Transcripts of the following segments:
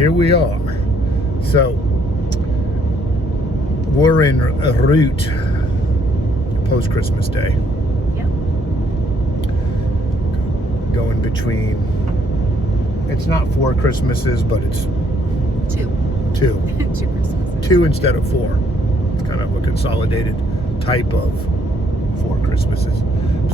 here we are. So we're en route post-Christmas Day. Yep. Going between, it's not 4 Christmases, but it's 2. 2. 2 Christmases. 2 instead of 4. It's kind of a consolidated type of 4 Christmases.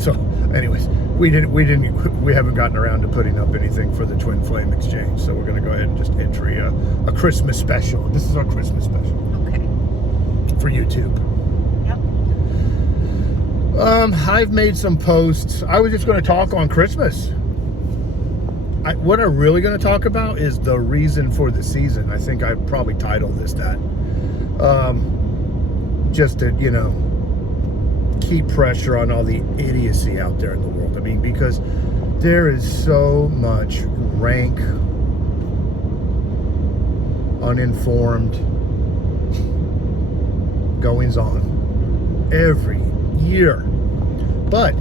So anyways, we haven't gotten around to putting up anything for the Twin Flame Exchange. So we're going to go ahead and just entry a Christmas special. This is our Christmas special. Okay. For YouTube. Yep. I've made some posts. I was just going to talk on Christmas. What I'm really going to talk about is the reason for the season. I think I'd probably title this that. Just to, keep pressure on all the idiocy out there in the world. I mean, because there is so much rank, uninformed goings on every year. But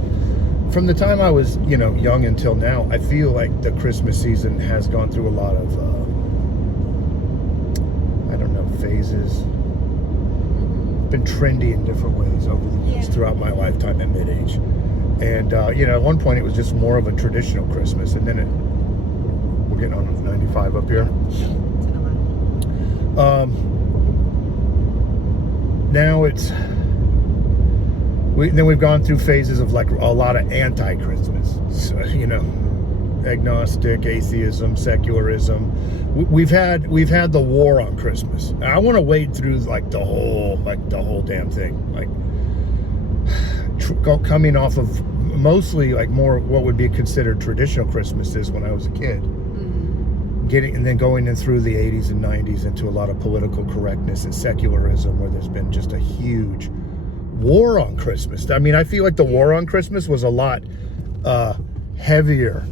from the time I was, young until now, I feel like the Christmas season has gone through a lot of, phases. Been trendy in different ways over the years throughout my lifetime at mid-age. And, at one point it was just more of a traditional Christmas. And then we're getting on 95 up here. Now we've gone through phases of like a lot of anti-Christmas, so, agnostic, atheism, secularism. We've had the war on Christmas. And I want to wade through the whole damn thing, coming off of mostly more what would be considered traditional Christmases when I was a kid. And then going in through the 80s and 90s into a lot of political correctness and secularism, where there's been just a huge war on Christmas. I mean, I feel like the war on Christmas was a lot heavier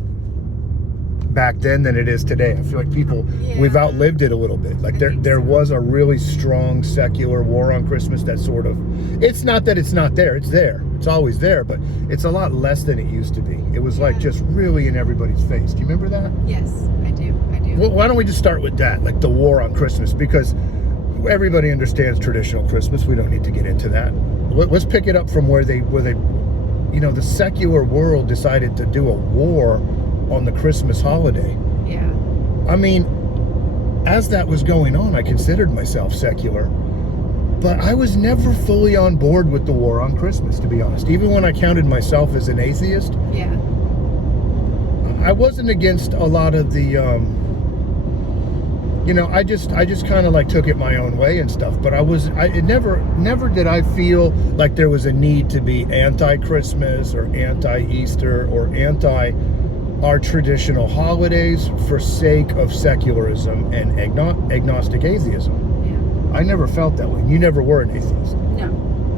back then than it is today. I feel like we've outlived it a little bit. There was a really strong secular war on Christmas that sort of, it's not that it's not there, it's there. It's always there, but it's a lot less than it used to be. It was just really in everybody's face. Do you remember that? Yes, I do. Well, why don't we just start with that, the war on Christmas, because everybody understands traditional Christmas. We don't need to get into that. Let's pick it up from where they the secular world decided to do a war on the Christmas holiday. Yeah. I mean, as that was going on, I considered myself secular, but I was never fully on board with the war on Christmas, to be honest. Even when I counted myself as an atheist, I wasn't against a lot of the, I just kind of took it my own way and stuff. But never did I feel like there was a need to be anti-Christmas or anti-Easter or anti our traditional holidays for sake of secularism and agnostic atheism. I never felt that way. You never were an atheist. No.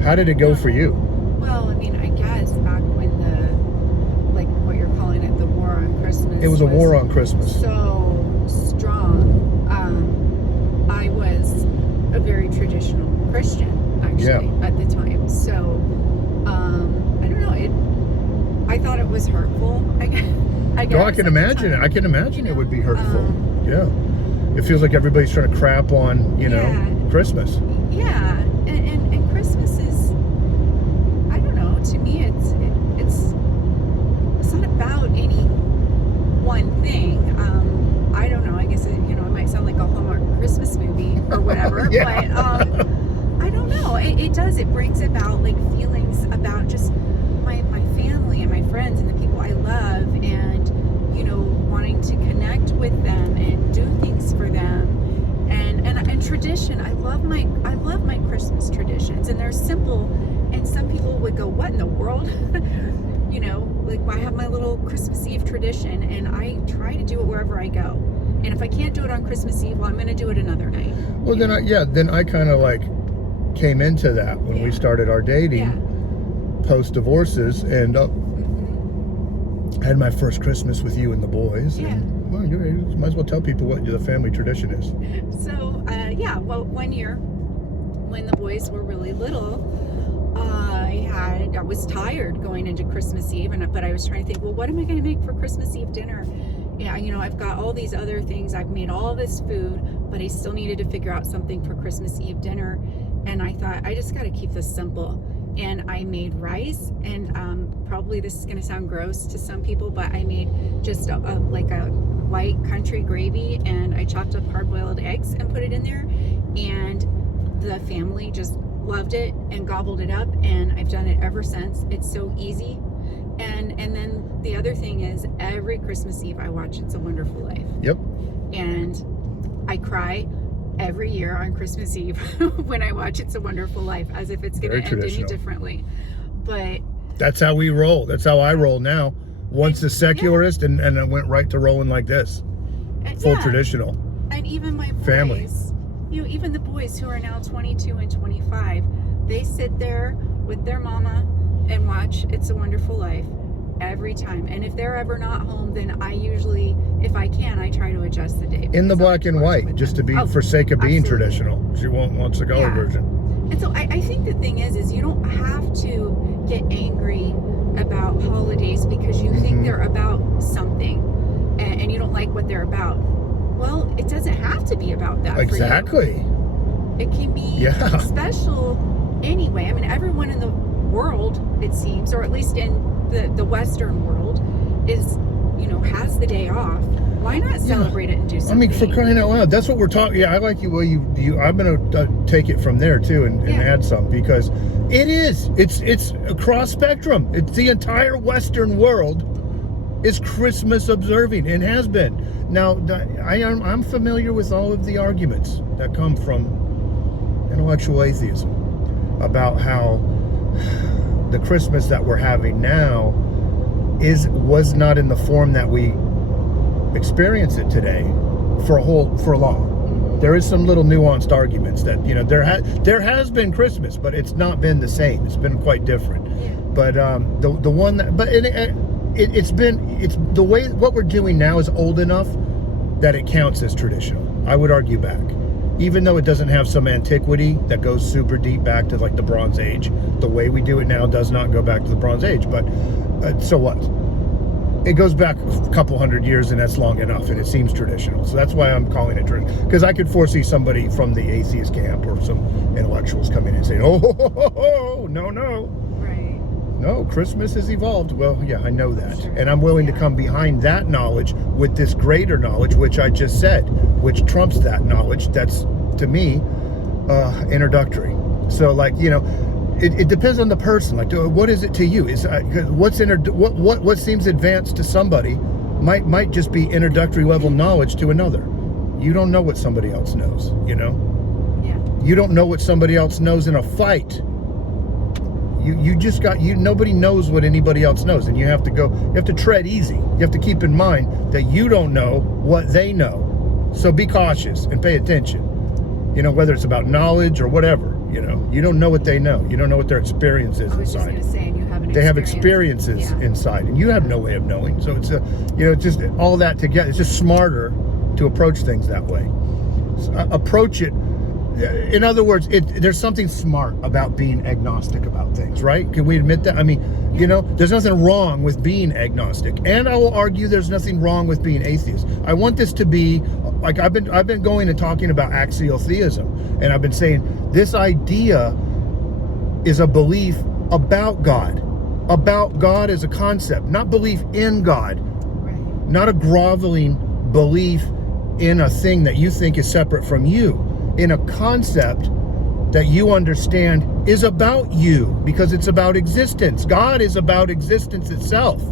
How did it go for you? Well, I mean, I guess back when what you're calling it, the war on Christmas. It was a war on Christmas. So strong. I was a very traditional Christian, actually, at the time. So, I don't know. I thought it was hurtful. I guess. No, I can imagine it. I can imagine it would be hurtful. It feels like everybody's trying to crap on, Christmas. Yeah, and Christmas is, I don't know. To me, it's not about any one thing. I don't know. I guess it might sound like a Hallmark Christmas movie or whatever, but I don't know. It does. It brings about feelings about just my family and my friends and the people I love, and wanting to connect with them and do things for them, and tradition. I love my Christmas traditions, and they're simple. And some people would go, "What in the world?" I have my little Christmas Eve tradition, and I try to do it wherever I go. And if I can't do it on Christmas Eve, well, I'm going to do it another night. Well, then I kind of came into that when we started our dating, post divorces, and had my first Christmas with you and the boys. Yeah. And, well, you might as well tell people what the family tradition is. So, well, one year when the boys were really little, I was tired going into Christmas Eve, but I was trying to think, well, what am I going to make for Christmas Eve dinner? yeah, I've got all these other things. I've made all this food, but I still needed to figure out something for Christmas Eve dinner. And I thought, I just got to keep this simple. And I made rice, and probably this is going to sound gross to some people, but I made just like a white country gravy, and I chopped up hard-boiled eggs and put it in there. And the family just loved it and gobbled it up, and I've done it ever since. It's so easy. And then the other thing is, every Christmas Eve I watch It's a Wonderful Life. Yep. And I cry every year on Christmas Eve when I watch It's a Wonderful Life, as if it's going to end any differently. But that's how we roll. That's how I roll now. Once a secularist, and I went right to rolling like this. Full traditional. And even my boys, family. Even the boys who are now 22 and 25, they sit there with their mama and watch It's a Wonderful Life every time. And if they're ever not home, then I usually, if I can, I try to adjust the day. In the black and white, just to be, for sake of being traditional. She wants the color version. And so I think the thing is you don't have to get angry about holidays because you think they're about something and you don't like what they're about. Well, it doesn't have to be about that. Exactly. For you. It can be special anyway. I mean, everyone in the world, it seems, or at least in the Western world, is, has the day off. Why not celebrate it and do something? I mean, for crying out loud, that's what we're talking. Yeah, I like you. Well, I'm going to take it from there too and add some, because it's across spectrum. It's the entire Western world is Christmas observing and has been. Now, I'm familiar with all of the arguments that come from intellectual atheism about how the Christmas that we're having now was not in the form that we experience it today for long. There is some little nuanced arguments that there has been Christmas, but it's not been the same. It's been quite different. But the one that it's the way what we're doing now is old enough that it counts as traditional. I would argue back, even though it doesn't have some antiquity that goes super deep back to like the Bronze Age. The way we do it now does not go back to the Bronze Age, but so what? It goes back a couple hundred years, and that's long enough, and it seems traditional. So that's why I'm calling it traditional, because I could foresee somebody from the atheist camp or some intellectuals coming in and saying, no. Right. No, Christmas has evolved. Well, yeah, I know that. Sure. And I'm willing to come behind that knowledge with this greater knowledge, which I just said, which trumps that knowledge. That's, to me, introductory. So, it depends on the person. Like, what is it to you? Is what seems advanced to somebody might just be introductory level knowledge to another. You don't know what somebody else knows, Yeah. You don't know what somebody else knows in a fight. Nobody knows what anybody else knows, and you have to tread easy. You have to keep in mind that you don't know what they know. So be cautious and pay attention. Whether it's about knowledge or whatever, you don't know what they know. You don't know what their experience is inside. I was just going to say, and you have an experience. They have experiences inside, and you have no way of knowing. So it's just all that together. It's just smarter to approach things that way. Approach it. In other words, there's something smart about being agnostic about things, right? Can we admit that? I mean, there's nothing wrong with being agnostic, and I will argue there's nothing wrong with being atheist. I want this to be like I've been going and talking about axial theism, and I've been saying this idea is a belief about God as a concept, not belief in God, not a groveling belief in a thing that you think is separate from you. In a concept that you understand is about you, because it's about existence. God is about existence itself.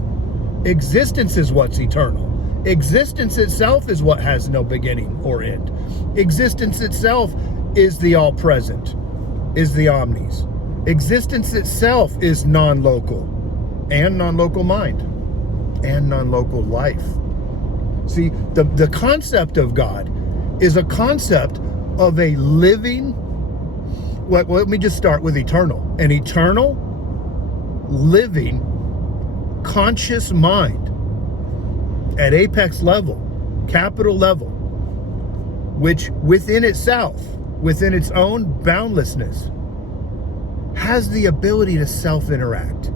Existence is what's eternal. Existence itself is what has no beginning or end. Existence itself is the all-present, is the omnis. Existence itself is non-local, and non-local mind, and non-local life. See, the concept of God is a concept of a living, let me just start with eternal. An eternal, living, conscious mind at apex level, capital level, which within itself, within its own boundlessness, has the ability to self-interact.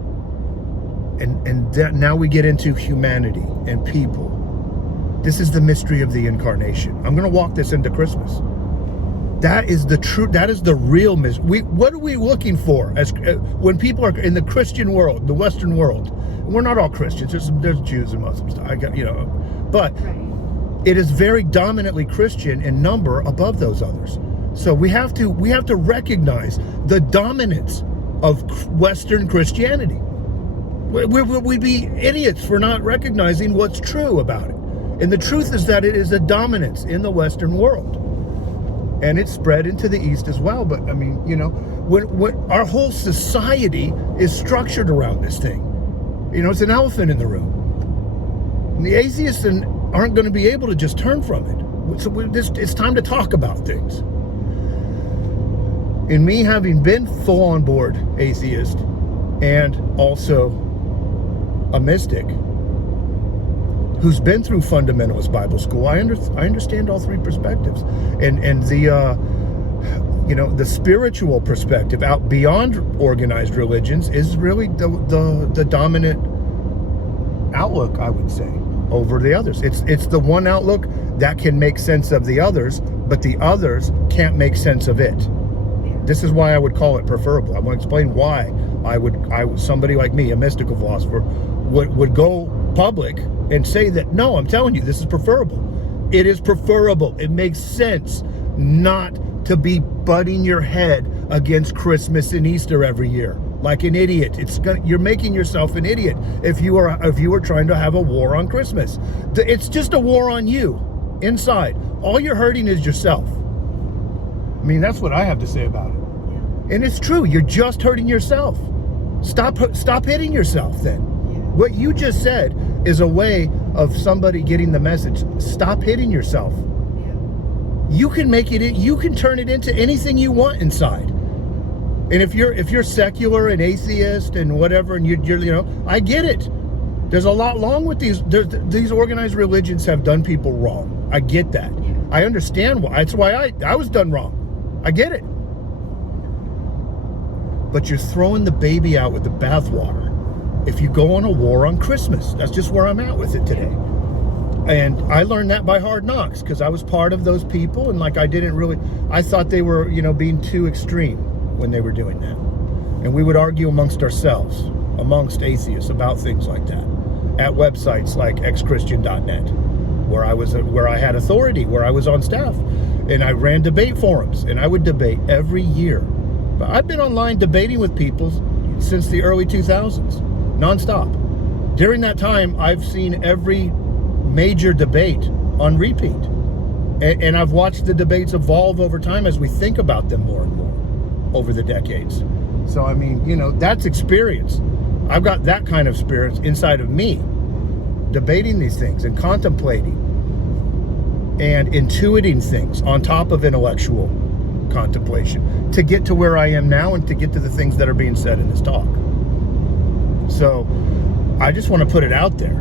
And that now we get into humanity and people. This is the mystery of the incarnation. I'm going to walk this into Christmas. That is the true. That is the real mystery. What are we looking for as when people are in the Christian world, the Western world? We're not all Christians. There's Jews and Muslims. But it is very dominantly Christian in number above those others. So we have to recognize the dominance of Western Christianity. We'd be idiots for not recognizing what's true about it. And the truth is that it is a dominance in the Western world. And it's spread into the East as well. But I mean, when our whole society is structured around this thing. It's an elephant in the room. And the atheists aren't going to be able to just turn from it. So it's time to talk about things. In me having been full on board atheist and also a mystic who's been through fundamentalist Bible school, I understand all three perspectives, and the spiritual perspective out beyond organized religions is really the dominant outlook, I would say, over the others. It's the one outlook that can make sense of the others, but the others can't make sense of it. This is why I would call it preferable. I want to explain why somebody like me, a mystical philosopher, would go public and say that, no, I'm telling you, this is preferable. It is preferable. It makes sense not to be butting your head against Christmas and Easter every year like an idiot. You're making yourself an idiot if you were trying to have a war on Christmas. It's just a war on you inside. All you're hurting is yourself. I mean, that's what I have to say about it. And it's true. You're just hurting yourself. Stop hitting yourself then. What you just said is a way of somebody getting the message. Stop hitting yourself. You can make it. You can turn it into anything you want inside. And if you're secular and atheist and whatever, and you're I get it. There's a lot wrong with these. These organized religions have done people wrong. I get that. I understand why. That's why I was done wrong. I get it. But you're throwing the baby out with the bathwater if you go on a war on Christmas. That's just where I'm at with it today. And I learned that by hard knocks because I was part of those people, and I thought they were, being too extreme when they were doing that. And we would argue amongst ourselves, amongst atheists, about things like that at websites like xchristian.net, where I had authority, where I was on staff, and I ran debate forums, and I would debate every year. But I've been online debating with people since the early 2000s, nonstop. During that time, I've seen every major debate on repeat. And I've watched the debates evolve over time as we think about them more and more over the decades. So, I mean, that's experience. I've got that kind of experience inside of me, debating these things and contemplating and intuiting things on top of intellectual contemplation to get to where I am now and to get to the things that are being said in this talk. So I just want to put it out there.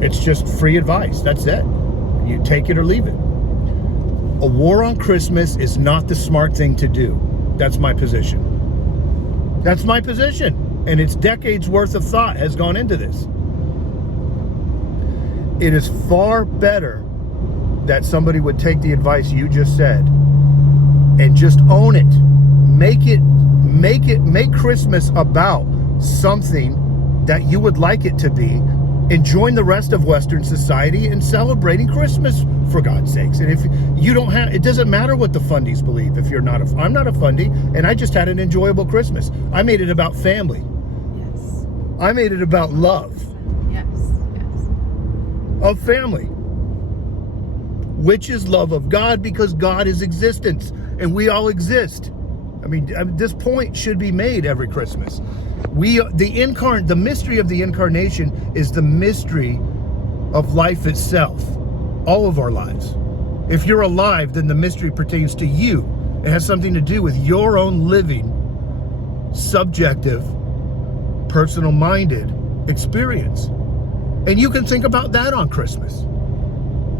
It's just free advice. That's it. You take it or leave it. A war on Christmas is not the smart thing to do. That's my position. That's my position. And it's decades worth of thought has gone into this. It is far better that somebody would take the advice you just said and just own it. Make Christmas about something that you would like it to be, and join the rest of Western society in celebrating Christmas, for God's sakes. And if you don't have, it doesn't matter what the fundies believe. If you're not I'm not a fundy, and I just had an enjoyable Christmas. I made it about family. Yes. I made it about love. Yes. Of family. Which is love of God, because God is existence and we all exist. I mean, this point should be made every Christmas. The mystery of the incarnation is the mystery of life itself. All of our lives. If you're alive, then the mystery pertains to you. It has something to do with your own living, subjective, personal-minded experience. And you can think about that on Christmas.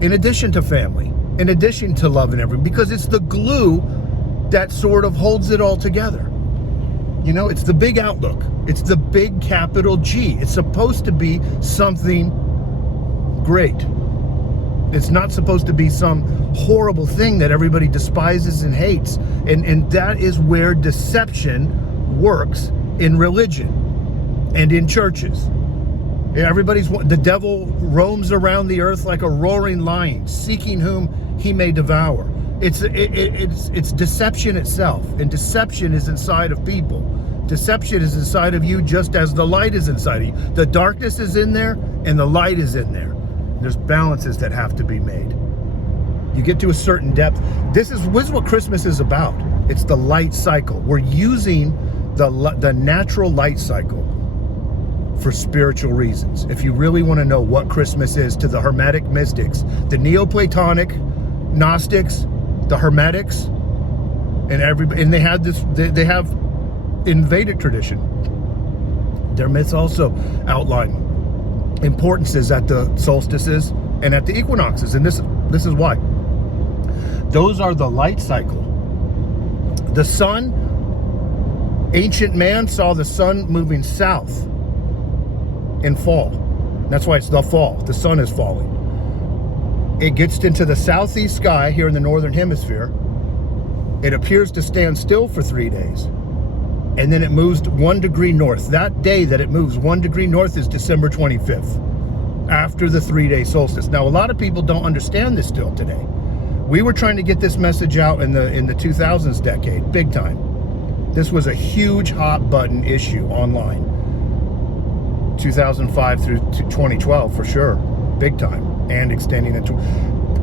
In addition to family, in addition to love and everything, because it's the glue that sort of holds it all together. It's the big outlook. It's the big capital G. It's supposed to be something great. It's not supposed to be some horrible thing that everybody despises and hates. And that is where deception works in religion and in churches. The devil roams around the earth like a roaring lion, seeking whom he may devour. It's deception itself, and deception is inside of people. Deception is inside of you just as the light is inside of you. The darkness is in there and the light is in there. There's balances that have to be made. You get to a certain depth. This is what Christmas is about. It's the light cycle. We're using the natural light cycle for spiritual reasons. If you really want to know what Christmas is to the Hermetic mystics, the Neoplatonic Gnostics, the Hermetics, and they have in Vedic tradition, their myths also outline importances at the solstices and at the equinoxes, and this is why. Those are the light cycle. The sun, ancient man saw the sun moving south in fall. That's why it's the fall. The sun is falling. It gets into the southeast sky here in the northern hemisphere. It appears to stand still for 3 days. And then it moves 1 degree north. That day that it moves 1 degree north is December 25th, after the 3-day solstice. Now, a lot of people don't understand this still today. We were trying to get this message out in the 2000s decade, big time. This was a huge hot button issue online. 2005 through 2012 for sure, big time, and extending into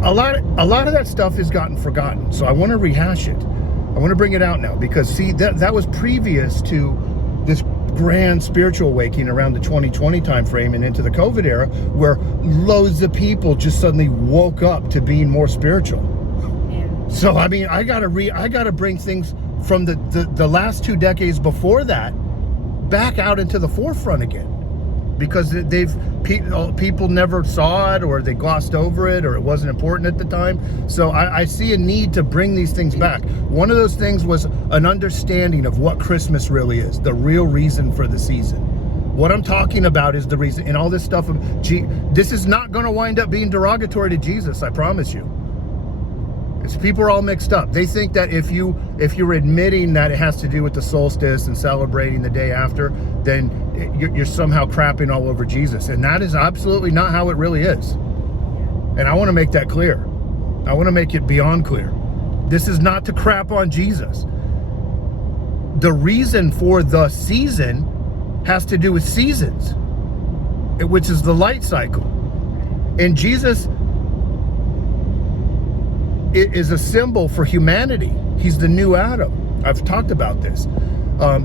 a lot of that stuff has gotten forgotten. So I want to rehash it. I want to bring it out now because see that was previous to this grand spiritual awakening around the 2020 time frame and into the COVID era, where loads of people just suddenly woke up to being more spiritual. Yeah. So I mean, I gotta bring things from the last 2 decades before that back out into the forefront again, because people never saw it, or they glossed over it, or it wasn't important at the time. So I see a need to bring these things back. One of those things was an understanding of what Christmas really is, the real reason for the season. What I'm talking about is the reason, and all this stuff this is not going to wind up being derogatory to Jesus, I promise you. It's people are all mixed up. They think that if you're admitting that it has to do with the solstice and celebrating the day after, then you're somehow crapping all over Jesus. And that is absolutely not how it really is. And I want to make that clear. I want to make it beyond clear. This is not to crap on Jesus. The reason for the season has to do with seasons, which is the light cycle. And Jesus is a symbol for humanity. He's the new Adam. I've talked about this.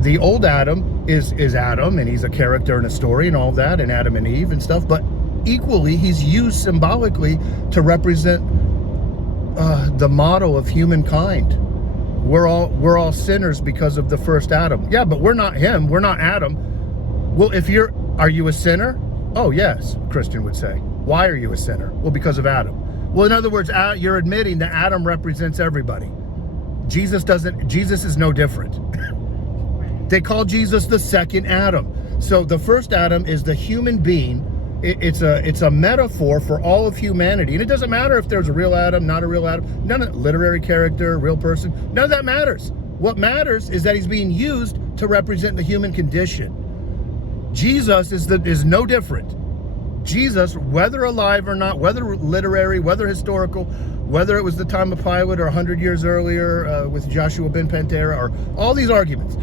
The old Adam is Adam, and he's a character in a story and all that, and Adam and Eve and stuff, but equally he's used symbolically to represent the model of humankind. We're all sinners because of the first Adam. Yeah, but we're not him. We're not Adam. Well, are you a sinner? Oh, yes, Christian would say. Why are you a sinner? Well, because of Adam. Well, in other words, you're admitting that Adam represents everybody. Jesus is no different. They call Jesus the second Adam. So the first Adam is the human being. It's a metaphor for all of humanity. And it doesn't matter if there's a real Adam, not a real Adam, none of literary character, real person, none of that matters. What matters is that he's being used to represent the human condition. Jesus is no different. Jesus, whether alive or not, whether literary, whether historical, whether it was the time of Pilate or 100 years earlier with Joshua ben Pantera, or all these arguments,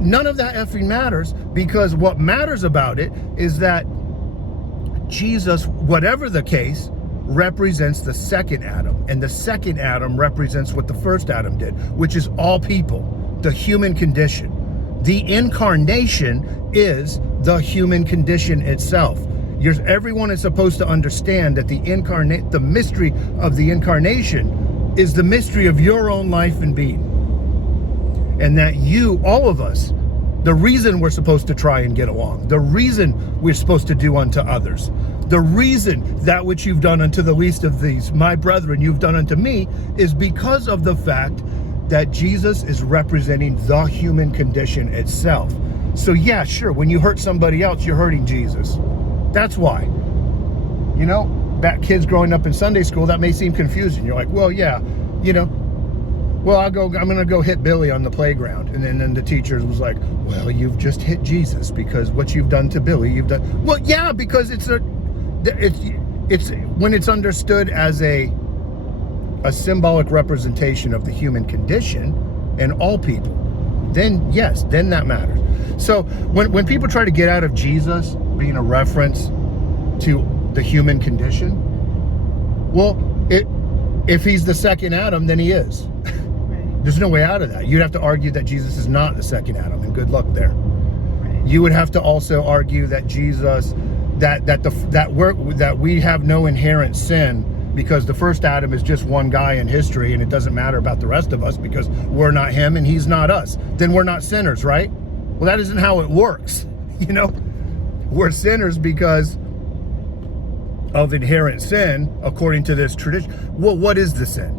none of that effing matters, because what matters about it is that Jesus, whatever the case, represents the second Adam, and the second Adam represents what the first Adam did, which is all people, the human condition. The incarnation is the human condition itself. Everyone is supposed to understand that the mystery of the incarnation is the mystery of your own life and being. And that all of us, the reason we're supposed to try and get along, the reason we're supposed to do unto others, the reason that which you've done unto the least of these, my brethren, you've done unto me, is because of the fact that Jesus is representing the human condition itself. So yeah, sure, when you hurt somebody else, you're hurting Jesus. That's why. You know, back kids growing up in Sunday school, that may seem confusing. You're like, well, yeah, you know, well, I'm going to go hit Billy on the playground. And then the teacher was like, well, you've just hit Jesus because what you've done to Billy, you've done. Well, yeah, because it's when it's understood as a symbolic representation of the human condition and all people, then yes, then that matters. So when people try to get out of Jesus being a reference to the human condition, well, if he's the second Adam, then he is. Right. There's no way out of that. You'd have to argue that Jesus is not the second Adam, and good luck there. Right. You would have to also argue that Jesus, that we have no inherent sin because the first Adam is just one guy in history, and it doesn't matter about the rest of us because we're not him and he's not us. Then we're not sinners, right? Well, that isn't how it works. You know, we're sinners because of inherent sin, according to this tradition. Well, what is the sin?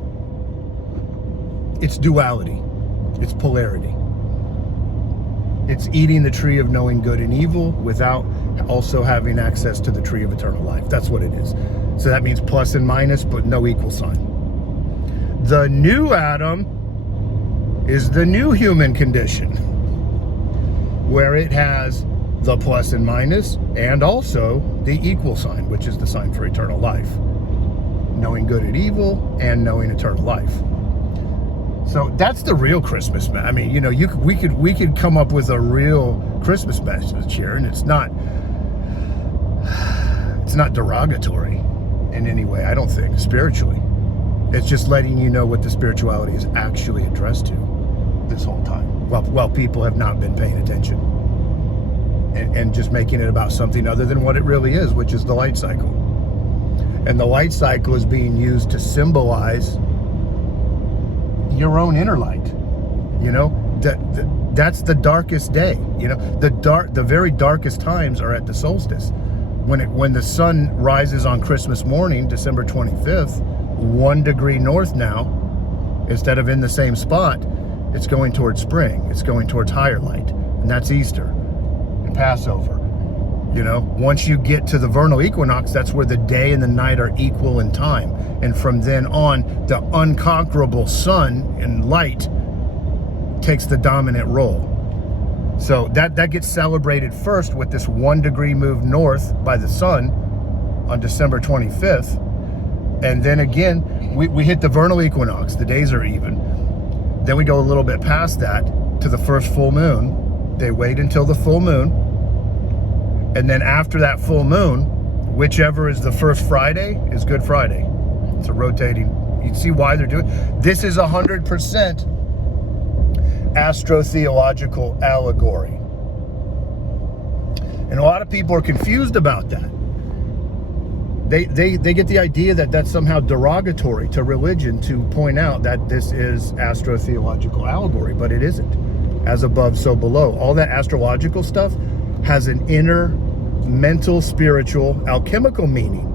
It's duality. It's polarity. It's eating the tree of knowing good and evil without also having access to the tree of eternal life. That's what it is. So that means plus and minus, but no equal sign. The new Adam is the new human condition, where it has the plus and minus, and also the equal sign, which is the sign for eternal life. Knowing good and evil, and knowing eternal life. So that's the real Christmas. I mean, you know, we could come up with a real Christmas message here, and it's not derogatory in any way, I don't think, spiritually. It's just letting you know what the spirituality is actually addressed to this whole time, while people have not been paying attention. And just making it about something other than what it really is, which is the light cycle. And the light cycle is being used to symbolize your own inner light. You know, that's the darkest day. You know, the very darkest times are at the solstice. When the sun rises on Christmas morning, December 25th, 1 degree north now, instead of in the same spot, it's going towards spring. It's going towards higher light. And that's Easter. Passover. You know, once you get to the vernal equinox, that's where the day and the night are equal in time, and from then on the unconquerable sun and light takes the dominant role. So that gets celebrated first with this 1 degree move north by the sun on December 25th, and then again we hit the vernal equinox, the days are even, then we go a little bit past that to the first full moon. They wait until the full moon, and then after that full moon, whichever is the first Friday is Good Friday. It's a rotating. You see why they're doing this. Is 100% astrotheological allegory, and a lot of people are confused about that. They get the idea that that's somehow derogatory to religion to point out that this is astrotheological allegory, but it isn't. As above, so below. All that astrological stuff has an inner, mental, spiritual, alchemical meaning.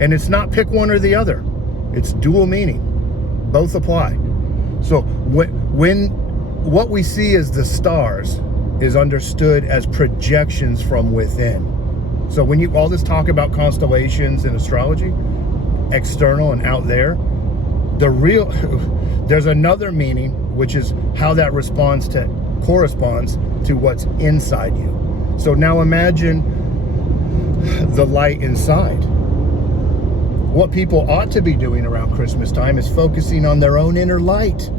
And it's not pick one or the other. It's dual meaning. Both apply. So when what we see as the stars is understood as projections from within. So when you all this talk about constellations and astrology, external and out there, there's another meaning, which is how that corresponds to what's inside you. So now imagine the light inside. What people ought to be doing around Christmas time is focusing on their own inner light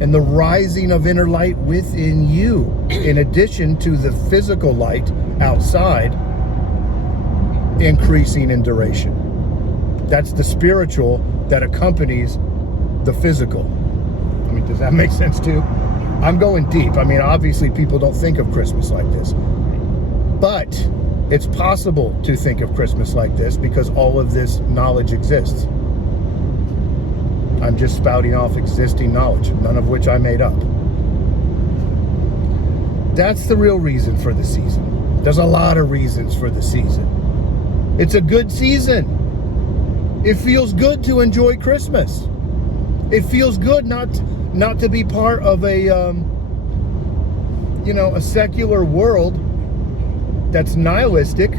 and the rising of inner light within you, in addition to the physical light outside increasing in duration. That's the spiritual that accompanies the physical. I mean, does that make sense too? I'm going deep. I mean, obviously people don't think of Christmas like this, but it's possible to think of Christmas like this because all of this knowledge exists. I'm just spouting off existing knowledge, none of which I made up. That's the real reason for the season. There's a lot of reasons for the season. It's a good season. It feels good to enjoy Christmas. It feels good not to be part of a secular world that's nihilistic,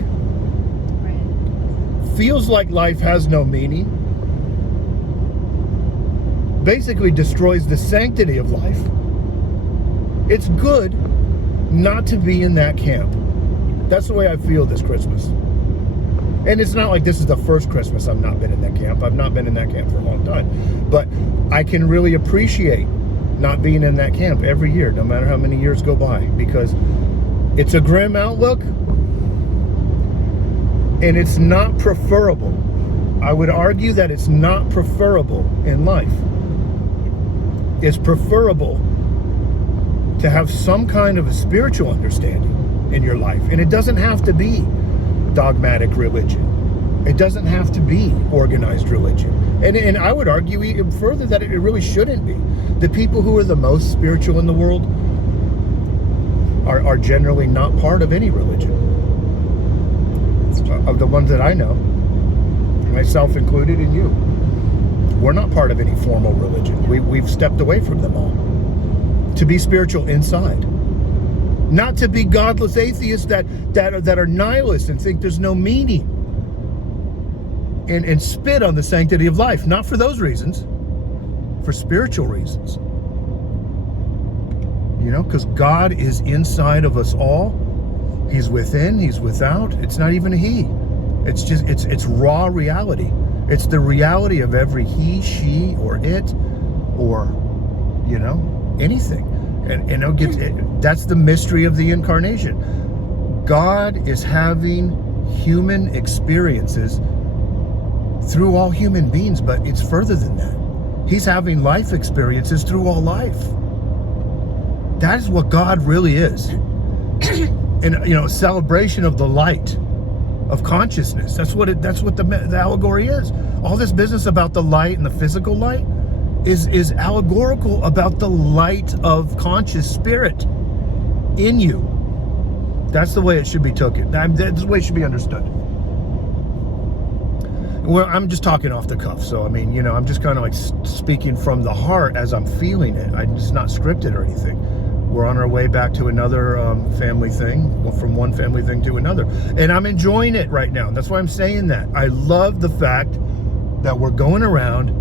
feels like life has no meaning, basically destroys the sanctity of life. It's good not to be in that camp. That's the way I feel this Christmas. And it's not like this is the first Christmas I've not been in that camp. I've not been in that camp for a long time. But I can really appreciate not being in that camp every year, no matter how many years go by, because it's a grim outlook, and it's not preferable. I would argue that it's not preferable in life. It's preferable to have some kind of a spiritual understanding in your life. And it doesn't have to be dogmatic religion. It doesn't have to be organized religion. And I would argue even further that it really shouldn't be. The people who are the most spiritual in the world are generally not part of any religion. Of the ones that I know, myself included, and you, we're not part of any formal religion. We've stepped away from them all to be spiritual inside, not to be godless atheists that are nihilists and think there's no meaning and spit on the sanctity of life. Not for those reasons, for spiritual reasons. You know, because God is inside of us all. He's within, he's without. It's not even a he. It's just, it's raw reality. It's the reality of every he, she, or it, or, you know, anything. And that's the mystery of the incarnation. God is having human experiences through all human beings, but it's further than that. He's having life experiences through all life. That is what God really is. And, you know, celebration of the light of consciousness. That's what the allegory is. All this business about the light and the physical light is allegorical about the light of conscious spirit in you. That's the way it should be taken. That's the way it should be understood. Well, I'm just talking off the cuff, so I mean, you know, I'm just kind of like speaking from the heart as I'm feeling it. It's not scripted or anything. We're on our way back to another family thing, from one family thing to another. And I'm enjoying it right now. That's why I'm saying that. I love the fact that we're going around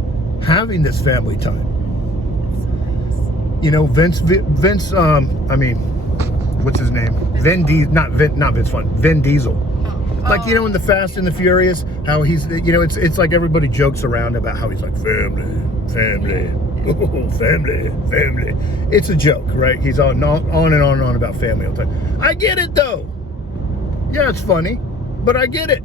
having this family time. You know, Vince, what's his name? Vin Diesel. Like, you know, in the Fast and the Furious, how he's, you know, it's like everybody jokes around about how he's like, family. Oh, family. It's a joke, right? He's on and on about family all the time. I get it, though. Yeah, it's funny, but I get it.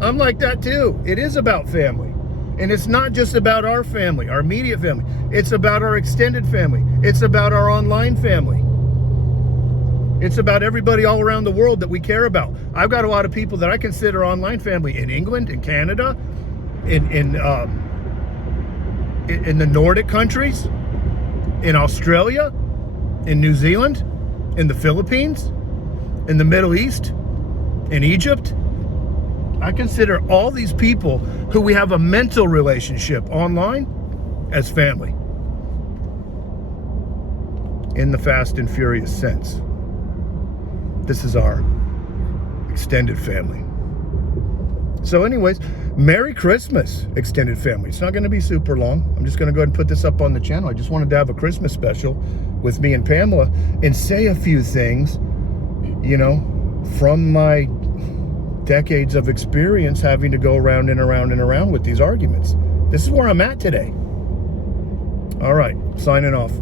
I'm like that, too. It is about family. And it's not just about our family, our immediate family. It's about our extended family. It's about our online family. It's about everybody all around the world that we care about. I've got a lot of people that I consider online family in England, in Canada, in the Nordic countries, in Australia, in New Zealand, in the Philippines, in the Middle East, in Egypt. I consider all these people who we have a mental relationship online as family, in the Fast and Furious sense. This is our extended family. So anyways, Merry Christmas, extended family. It's not going to be super long. I'm just going to go ahead and put this up on the channel. I just wanted to have a Christmas special with me and Pamela and say a few things, you know, from my decades of experience having to go around and around and around with these arguments. This is where I'm at today. All right, signing off.